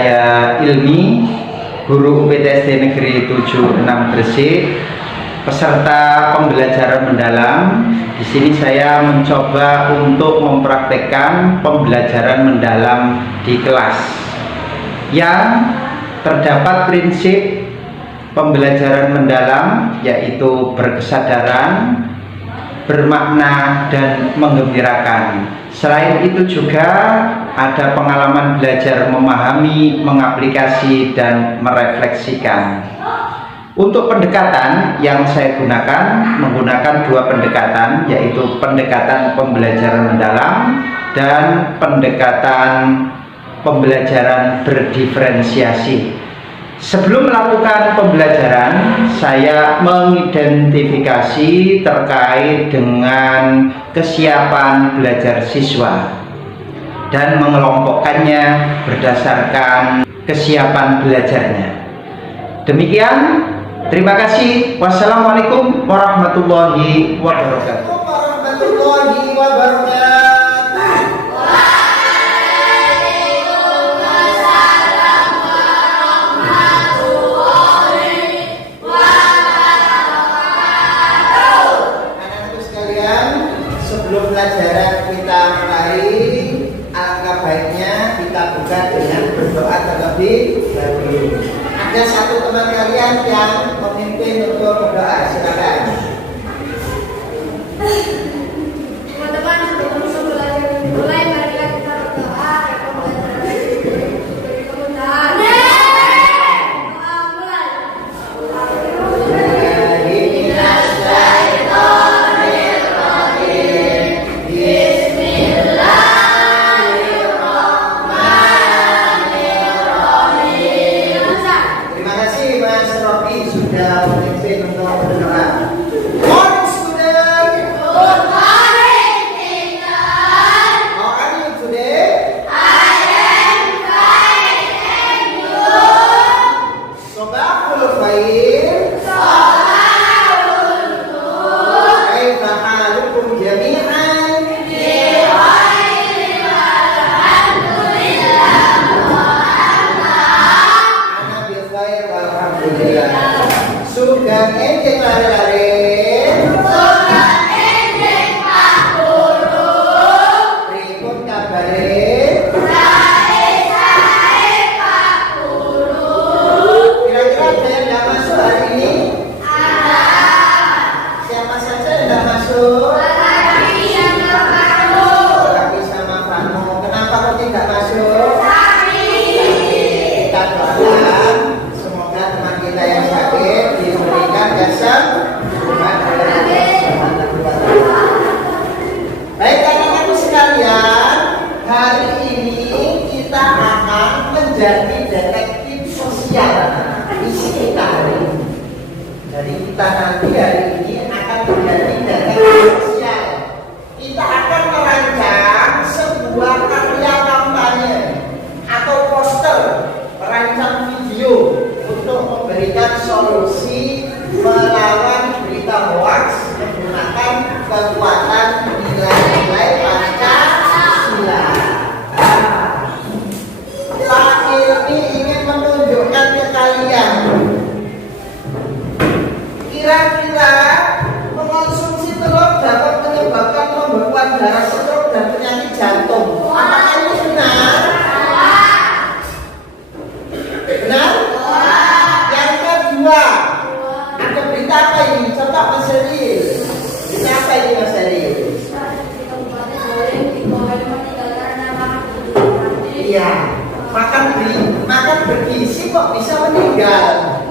saya Ilmi, guru UPTSD Negeri 76 Gresik, peserta pembelajaran mendalam. Di sini saya mencoba untuk mempraktekkan pembelajaran mendalam di kelas yang terdapat prinsip pembelajaran mendalam, yaitu berkesadaran, bermakna, dan menggembirakan. Selain itu juga ada pengalaman belajar memahami, mengaplikasi, dan merefleksikan. Untuk pendekatan yang saya gunakan, menggunakan dua pendekatan, yaitu pendekatan pembelajaran mendalam dan pendekatan pembelajaran berdiferensiasi. Sebelum melakukan pembelajaran, saya mengidentifikasi terkait dengan kesiapan belajar siswa dan mengelompokkannya berdasarkan kesiapan belajarnya. Demikian, terima kasih. Wassalamualaikum warahmatullahi wabarakatuh. Sebelum pelajaran kita mulai, alangkah baiknya kita buka dengan berdoa terlebih dahulu. Ada satu teman kalian yang memimpin untuk berdoa, silakan. Teman-teman, sebelum belajar dimulai, marilah kita berdoa agar pembelajaran diberi kemudahan. Doa mulai. Sudah memimpin untuk berdoa. Morning student. Good morning, teacher. How are you today? I am fine, and you? Sobahul khair. Sabahul khair. Kaifa halukum jami'an? Bikhair walhamdulillah wa Ana bil khair walhamdulillah. Sudah ente lari-lari. Sudah ente Pak Guru. Pripun kabare? Sae Pak Guru. Kira-kira ada yang tidak masuk hari ini? Ada. Siapa saja yang tidak masuk? Lagi yang terbaru. Lagi sama Fano. Kenapa kok tidak masuk? Sakit. Kita doakan semoga teman kita yang sakit diberikan kesembuhan oleh Allah Subhanahu wa Ta'ala. Baik, anak-anakku sekalian, hari ini kita akan menjadi detektif sosial. Misi kita hari ini. Jadi kita nanti hari ini akan menjadi detektif sosial. Kita akan merancang sebuah karya kampanye atau poster, merancang video untuk memberikan solusi melawan berita hoax menggunakan kekuatan nilai-nilai Pancasila. Pak Ilmi ingin menunjukkan ke kalian, kira-kira mengonsumsi telur dapat menyebabkan pembekuan darah, stroke, dan penyakit jantung. Apakah ini benar? Benar? Yang kedua, ada berita apa ini? Coba Mas Heri. Berita apa ini Mas Heri? Iya, makan bergizi kok bisa meninggal.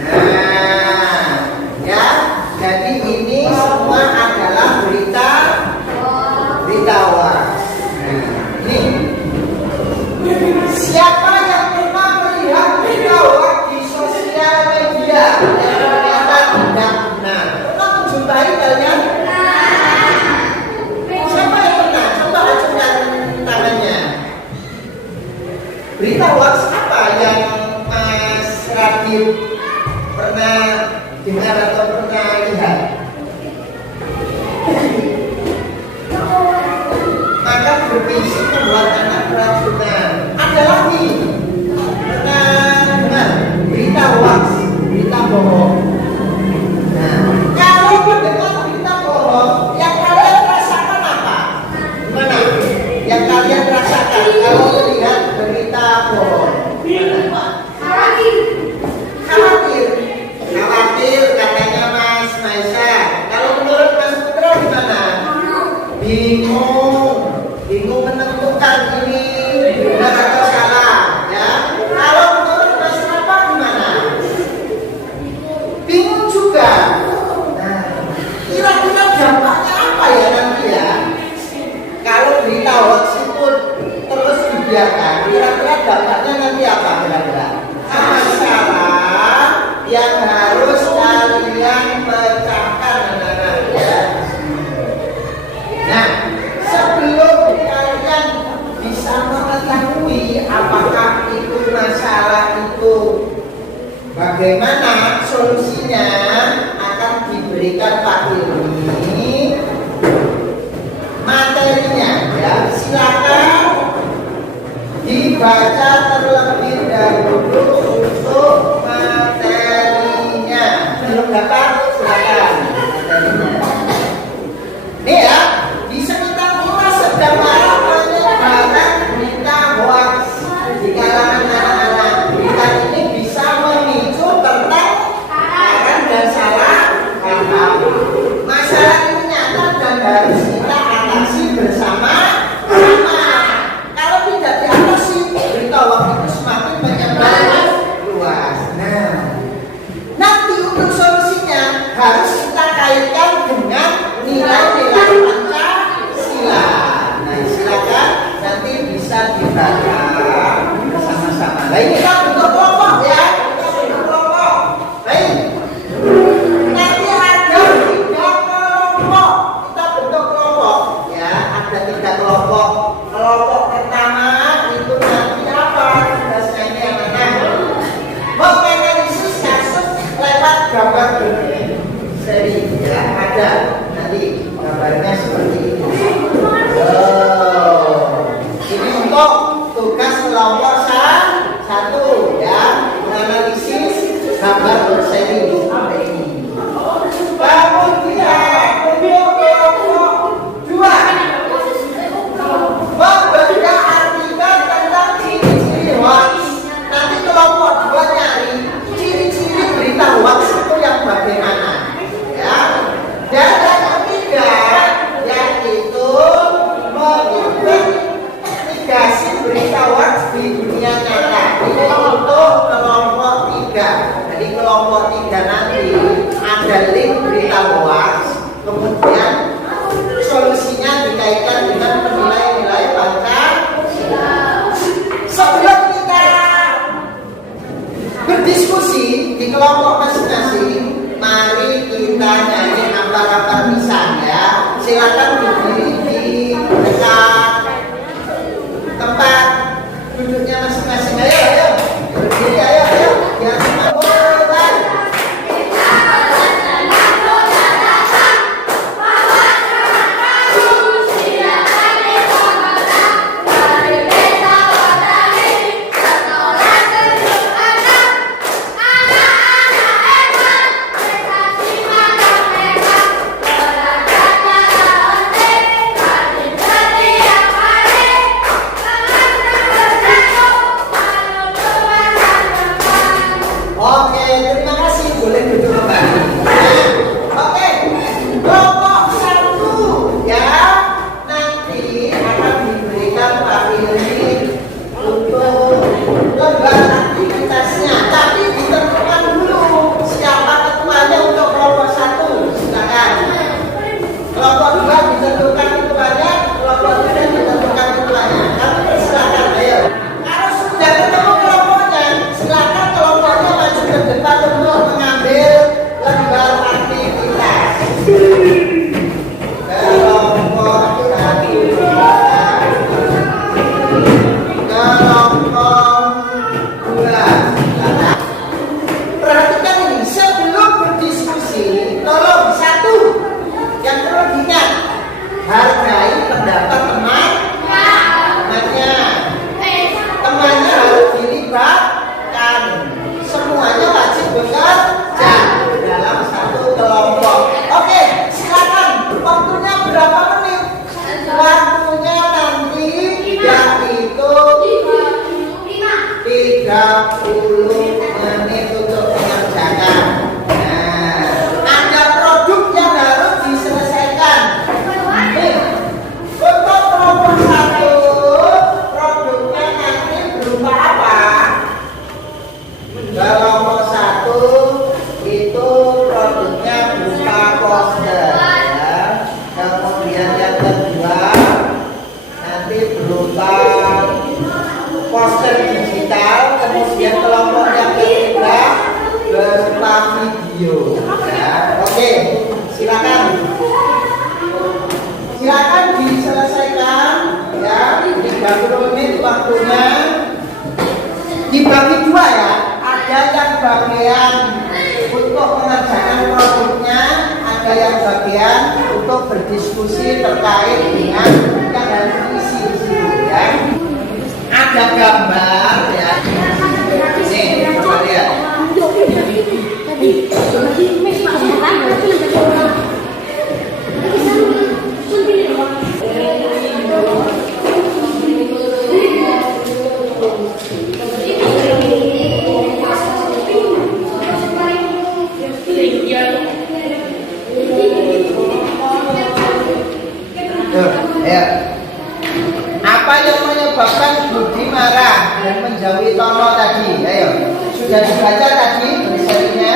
Nah, ya, jadi ini semua adalah berita hoax. Nah, ini siapa yang pernah melihat berita hoax di sosial media yang ternyata tidak benar? Pernah menjumpai kalian? Siapa yang pernah? Coba acungkan tangannya. Berita hoax apa yang Mas Radit pernah dengar atau pernah lihat? Makan bergizi membuat anak keracunan. Ada lagi bagaimana solusinya akan diberikan Pak Ilmi. Materinya ya, silakan dibaca terlebih dahulu untuk materinya. Belum dapat, silakan materinya. Nih ya, di sekitar kita sedang marak menyebarkan berita hoax di kalangan anak-anak. Berita ini bisa memicu pertengkaran dan salah paham. Masalah ini nyata dan harus kita atasi bersama-sama. Kalau tidak diatasi, berita hoax itu semakin menyebar luas. Nah, nanti untuk solusinya harus kita kaitkan dengan nilai-nilai Pancasila. Nah, silakan nanti bisa dibaca bersama-sama. Baik, kita bentuk kelompok ya. Kita bentuk kelompok. Baik. Nanti ada 3 kelompok. Kita bentuk kelompok ya. Ada 3 kelompok. Kelompok pertama itu nanti apa? Tugasnya ini yang mana? Menganalisis kasus lewat gambar seri ya, ada nanti gambarnya seperti ini. Ini untuk tugas kelompok 1 ya, menganalisis gambar berseri seperti ini. Kemudian untuk kelompok 2 membaca artikel tentang ciri-ciri hoax. Nanti kelompok 2 nyari ciri-ciri berita hoax itu yang bagaimana ya. Dan yang ketiga yaitu menginvestigasi berita hoax di dunia nyata. Ini untuk kelompok 3. Jadi kelompok 3 nanti ada link berita hoax, kemudian solusinya dikaitkan dengan nilai-nilai Pancasila. Sebelum kita berdiskusi di kelompok masing-masing, mari kita nyanyi apa-apa misalnya. Silakan berdiri di dekat tempat duduknya masing-masing. Ayo, berdiri, ayo, biar semua mulai. Oke, terima kasih. Boleh duduk kembali. Oke, kelompok 1 ya, nanti akan diberikan Pak Ilmi untuk lembar aktivitasnya. Tapi ditentukan dulu siapa ketuanya untuk kelompok 1. Silakan. Kelompok 2 ditentukan ketuanya, kelompok 3 ditentukan ketuanya. Kami silakan, ayo. Kalau sudah ketemu kelompoknya, silakan kelompoknya maju ke depan untuk mengambil lembar aktivitas. Kelompok 1, kelompok 2. Perhatikan ini, sebelum berdiskusi, tolong 1 yang perlu diingat, hargai pendapat temannya. Temannya harus dilibatkan. Semuanya wajib bekerja dalam 1 kelompok. Oke, silakan. Waktunya berapa menit? Waktunya nanti yaitu 30 menit untuk mengerjakan. Nah, ada produk yang harus diselesaikan. Nih, untuk kelompok 1, produknya nanti berupa apa? Kelompok 1 itu produknya berupa poster ya. Kemudian yang kedua nanti berupa poster digital. Kemudian kelompok yang ketiga berupa video ya. Oke, silakan. Silakan diselesaikan ya. 30 menit waktunya. Dibagi 2 ya. Ada ada yang bagian untuk mengerjakan produknya, ada yang bagian untuk berdiskusi terkait dengan yang harus diisi di situ ya. Ada gambar ya. Nih, coba lihat. Tuh, ya. Apa yang menyebabkan Budi marah dan menjauhi Tono tadi? Ayo, sudah dibaca tadi tulisannya.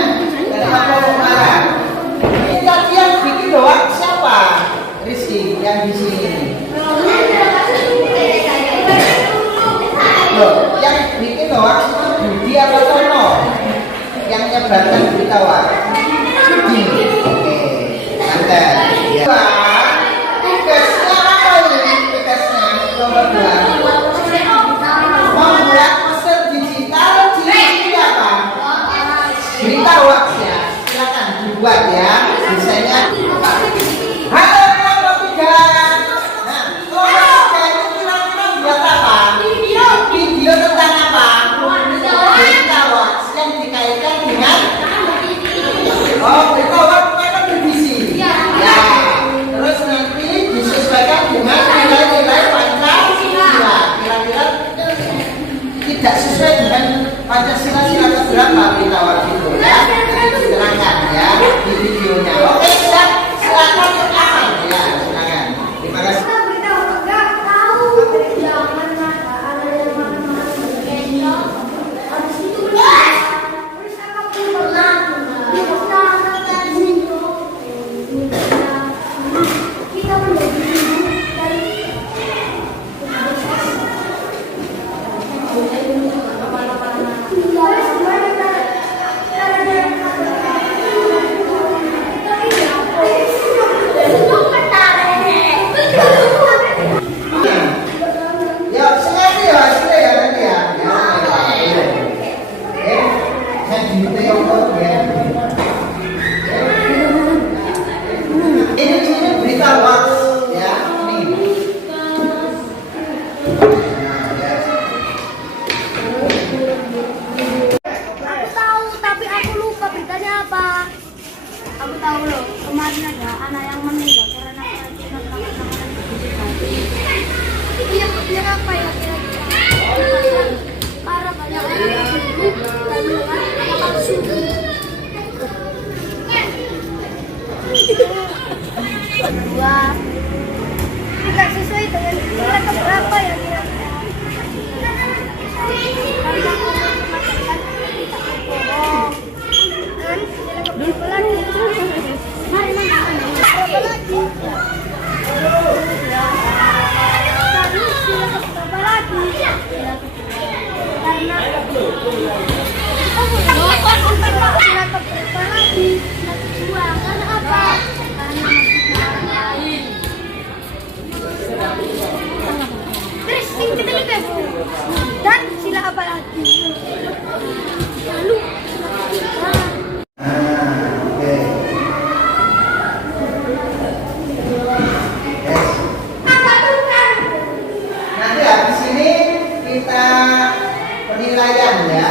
Kenapa kok marah? Ini tadi yang bikin doang siapa? Rizky yang di sini. Loh, yang bikin doang Budi apa Tono? Yang menyebarkan berita wah. Budi. Oke, santai. Ya. Tugasnya apa ini? Tugasnya nomor 2. Membuat pesan digital di apa? Berita hoax ya. Silakan dibuat ya. Desainnya. Halo nomor 3. Nah, nomor 3 itu kira-kira buat apa? Video tentang apa? Berita hoax yang dikaitkan dengan berita hoax mereka berbisi. Ya. Terus nanti disesuaikan dengan nilai-nilai Pancasila. Kira-kira tidak sesuai dengan Pancasila sila keberapa berita hoax itu ya. Nanti diterangkan ya di videonya. Oke, silakan silakan ya, silakan. Terima kasih. Ini berita hoax ya, nih. Aku tahu, tapi aku lupa beritanya apa. Aku tahu loh, kemarin ada anak yang meninggal karena keracunan makanan bergizi. Itu yang apa ya kira-kira? Karena banyak orang yang sibuk dan makan palsu. Kedua, tidak sesuai dengan nilai keberapa ya kira-kira? Karena aku mengatakan tidak berbohong. Dan berapa lagi? Berapa lagi? Karena sila berapa lagi? Karena sila keberapa lagi? Kedua, karena apa? Terus yang ketiga dan sila apa lagi? Lalu Oke. Nanti habis ini kita penilaian ya.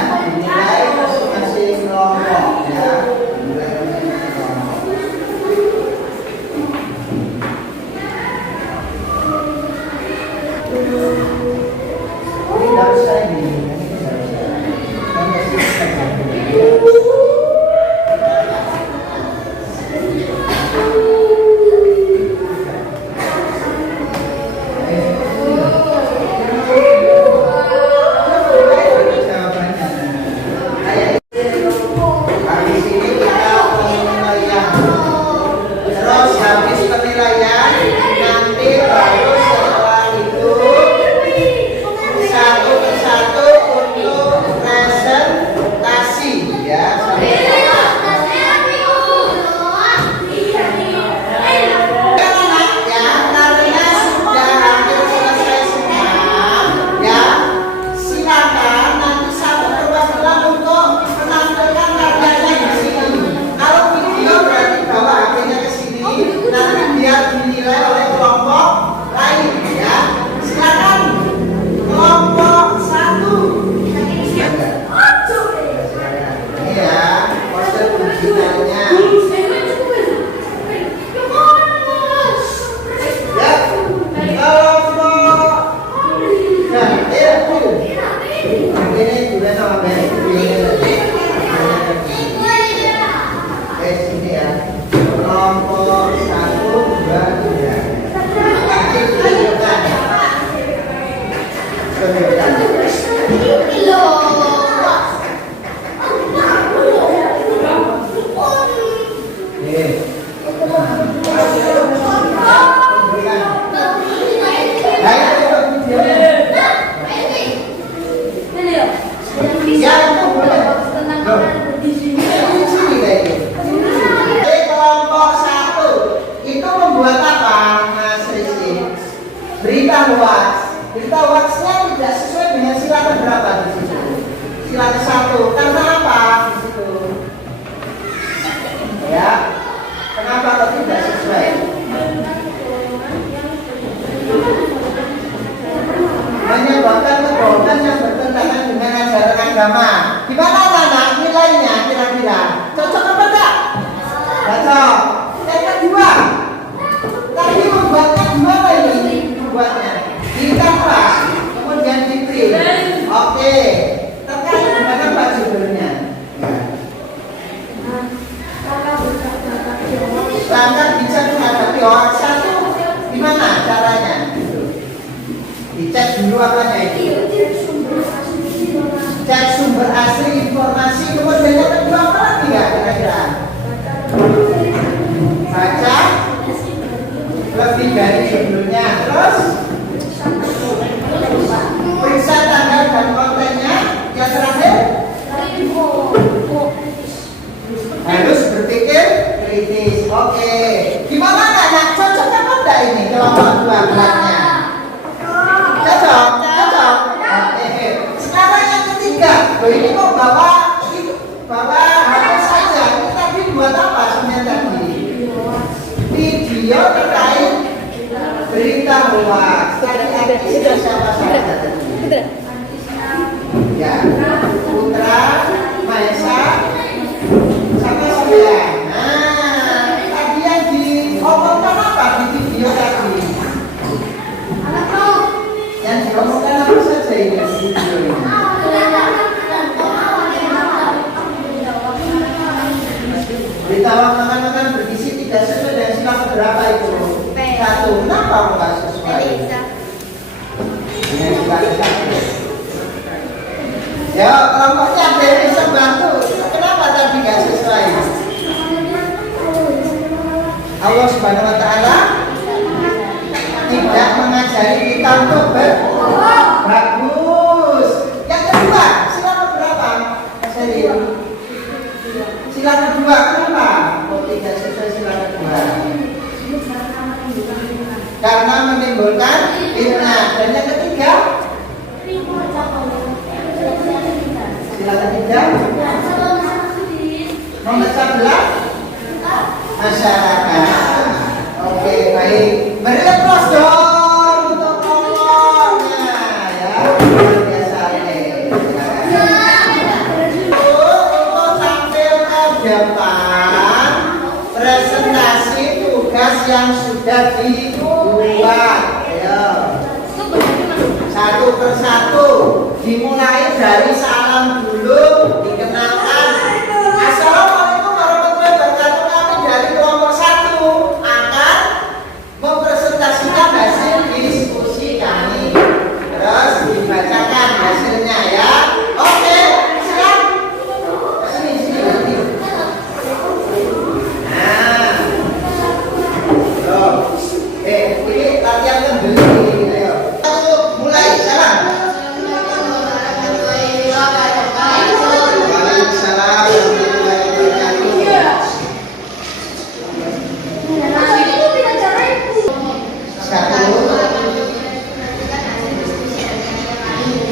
sila ke-1. Karena apa? Gitu. Ya. Kenapa kok tidak sesuai? Menyebabkan kebohongan yang bertentangan dengan ajaran agama. Gimana anak nilainya kira-kira? Cocok apa enggak? Cocok. Yang kedua, tadi membuatnya gimana ini? Membuatnya ditambah, kemudian di-print. Oke. Terkait dengan apa judulnya? Langkah bisa menghadapi hoax 1. Gimana caranya? Dicek dulu apanya itu? Cek sumber asli informasi. Kemudian yang kedua apa lagi ya kira-kira? Baca lebih dari judulnya. Terus periksa tanggal dan kontennya. Yang terakhir harus berpikir kritis. Oke. Gimana anak? Cocok apa enggak ini kelompok 2 buatnya? Cocok? Cocok? Oke. Sekarang yang ketiga. Loh ini kok bawa HP saja. Ini tadi buat apa sebenarnya tadi? Video terkait berita hoax. Tadi ada siapa saja tadi? Ya, Putra, Maesa, sama saya. Nah, tadi yang diomongkan apa di video tadi? Yang diomongkan apa saja ini di video ini? Berita makan-makan bergizi tidak sesuai dengan sila keberapa itu? 1. Kenapa enggak sesuai? Dengan sila ke-1. Ya, kelompoknya ada yang bisa bantu. Kenapa tadi nggak sesuai? Allah Subhanahu Wa Taala tidak mengajari kita untuk bagus. Yang kedua, sila berapa? Sila kedua, kenapa? Kok tidak sesuai sila kedua? Karena menimbulkan fitnah. Dan yang ketiga, sila ketiga, memecah belah masyarakat. Oke, baik. Berikan plus dong untuk kelompoknya ya. Luar biasa ini. Untuk tampil ke depan, presentasi tugas yang sudah dibuat. Ayo. Satu persatu. Dimulai dari salam dulu, dikenalkan. Assalamualaikum warahmatullahi wabarakatuh. Kami dari kelompok 1 akan mempresentasikan hasil diskusi kami. Terus dibacakan hasilnya ya. Oke, siap. Sini. Nah, ini latihan kendali. Ayo. Mulai, salam.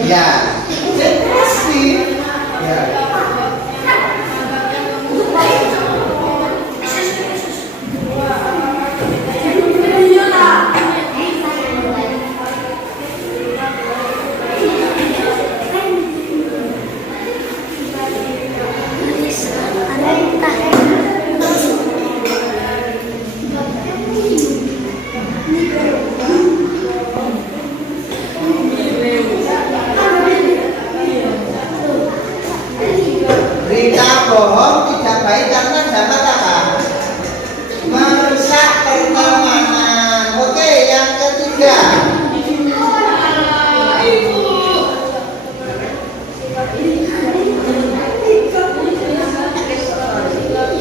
Ya, pasti. Ya. Berita bohong tidak baik karena dapat apa? Merusak pertemanan. Oke, yang ketiga.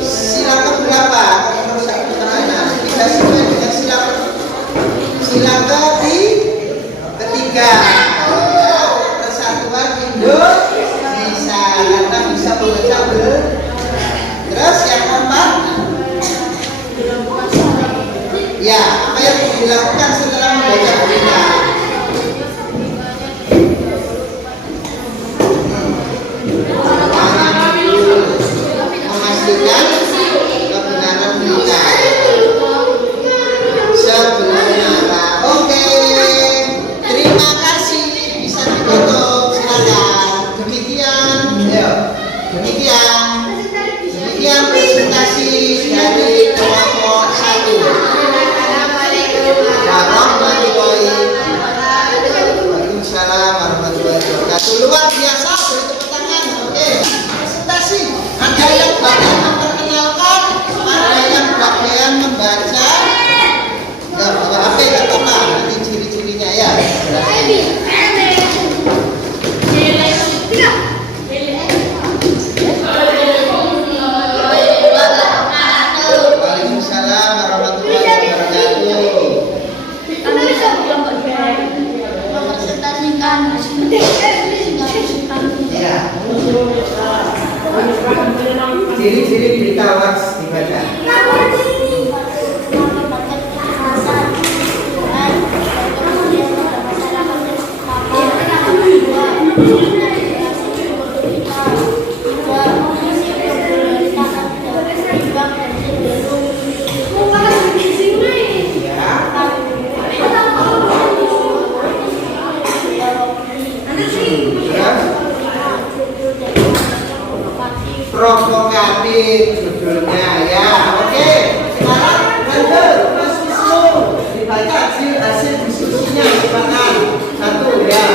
Sila keberapa? Merusak pertemanan. Tidak sesuai dengan sila ketiga. Persatuan Indonesia. Karena bisa memecah belah. Terus yang keempat, ya, apa yang dilakukan setelah membaca berita? dengan kebenaran berita sebelumnya. Oke, terima kasih, bisa ditutup, silakan. Demikian presentasi dari kelompok 1. Waalaikumsalam warahmatullahi wabarakatuh. Luar biasa, beri tepuk tangan. Oke, presentasi. Ada yang bagian memperkenalkan, ada yang bagian membaca. Nggak bawa HP, nggak apa-apa. Nanti ciri-cirinya ya. Waalaikumsalam warahmatullahi wabarakatuh. Ya. Ciri-ciri berita hoax dibaca. Provokatif judulnya ya. Oke, sekarang lanjut Mas Wisnu, dibaca hasil diskusinya silakan. 1 ya.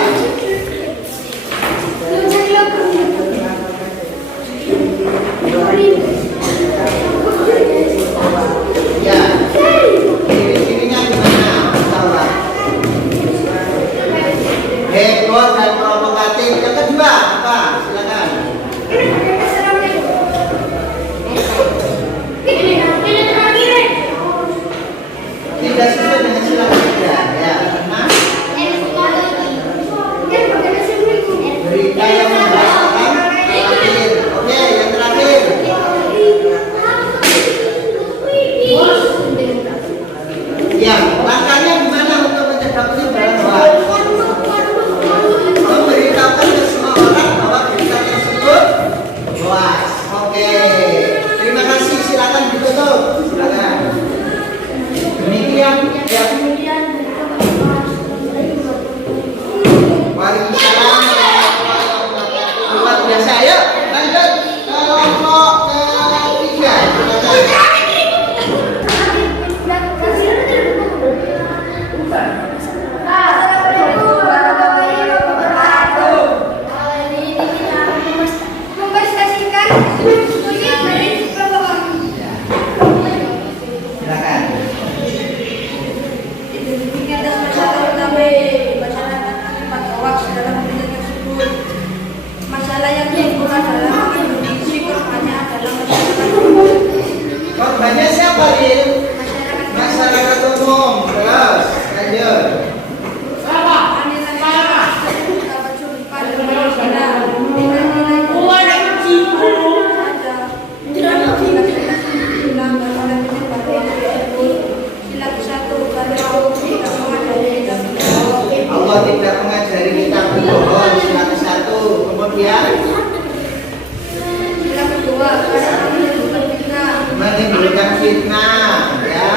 Ya. Ciri-cirinya gimana? Tahu. Heboh dan provokatif. Yang kedua apa? Silakan. Tidak sesuai dengan sila 3 ya. Berita yang membahasakan terakhir. Oke, yang terakhir. Ya, langkahnya gimana untuk mencegah penyebaran hoax? Memberitahukan ke semua orang bahwa berita tersebut hoax. Oke, terima kasih. Silakan ditutup. Silakan. Demikian ya. Waalaikumsalam. Luar biasa. Yuk lanjut kelompok ketiga. Silakan. Masalah yang timbul adalah kondisi korbannya adalah masyarakat. Korbannya siapa, Lin? Masyarakat umum. Terus lanjut. Allah tidak mengajari kita berbohong. Sila 1. Kemudian Sila kedua, menimbulkan fitnah ya.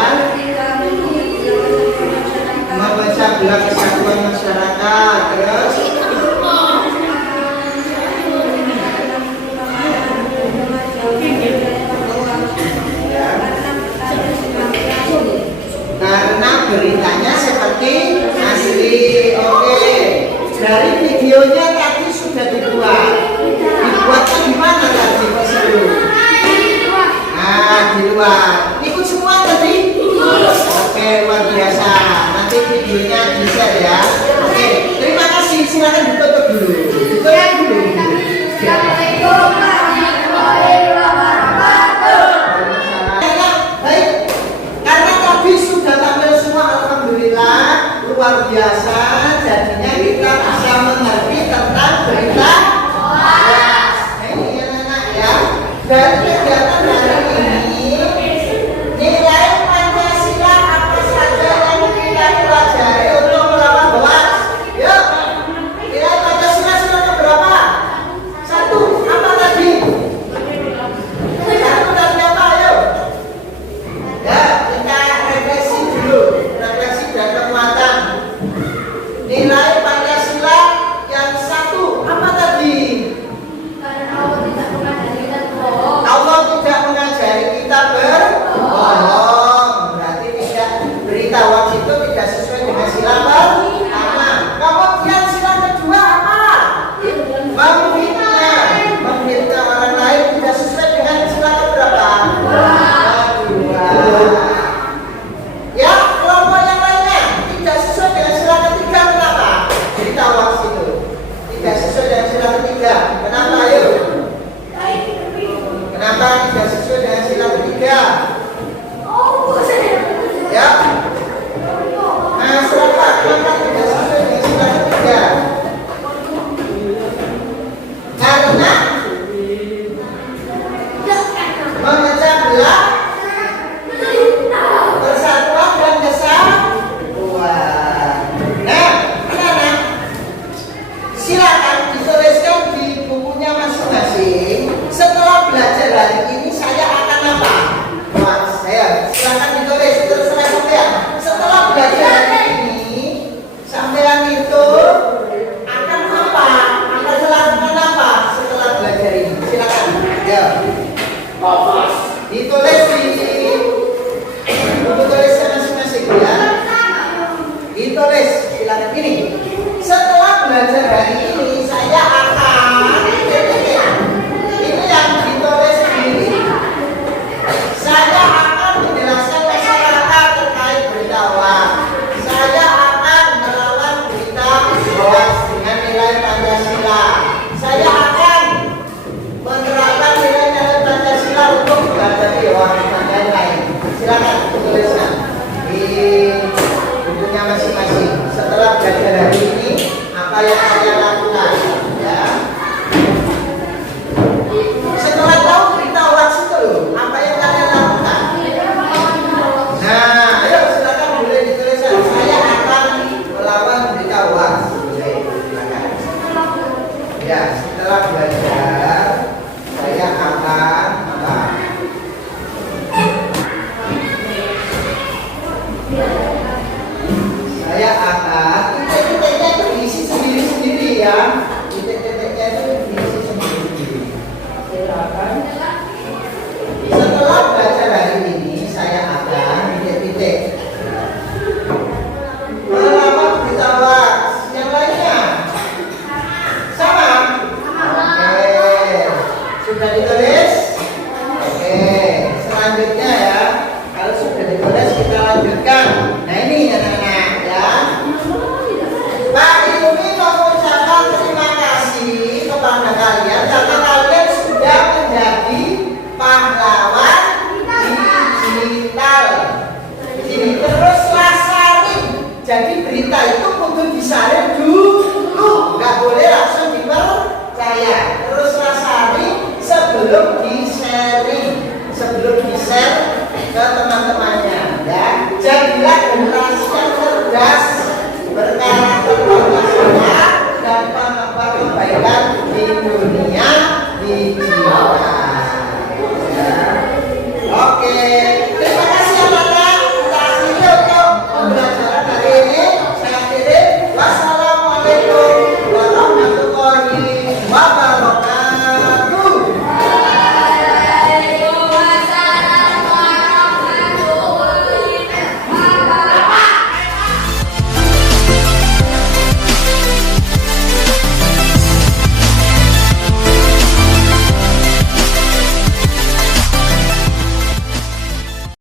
Memecah belah kesatuan masyarakat. Terus ya. Karena beritanya seperti asli. Oke, dari videonya tadi sudah dibuatnya di mana tadi Pak Sidu? Di luar. Ikut semua tadi? Oke, luar biasa. Nanti videonya di-share ya. Oke, terima kasih. Silakan ditutup dulu. Ditutup dulu. Assalamualaikum warahmatullahi wabarakatuh. Baik, karena tadi sudah tampil semua, alhamdulillah, luar biasa. Jadinya kita bisa mengerti tentang berita hoax. Ini anak-anak ya. Dan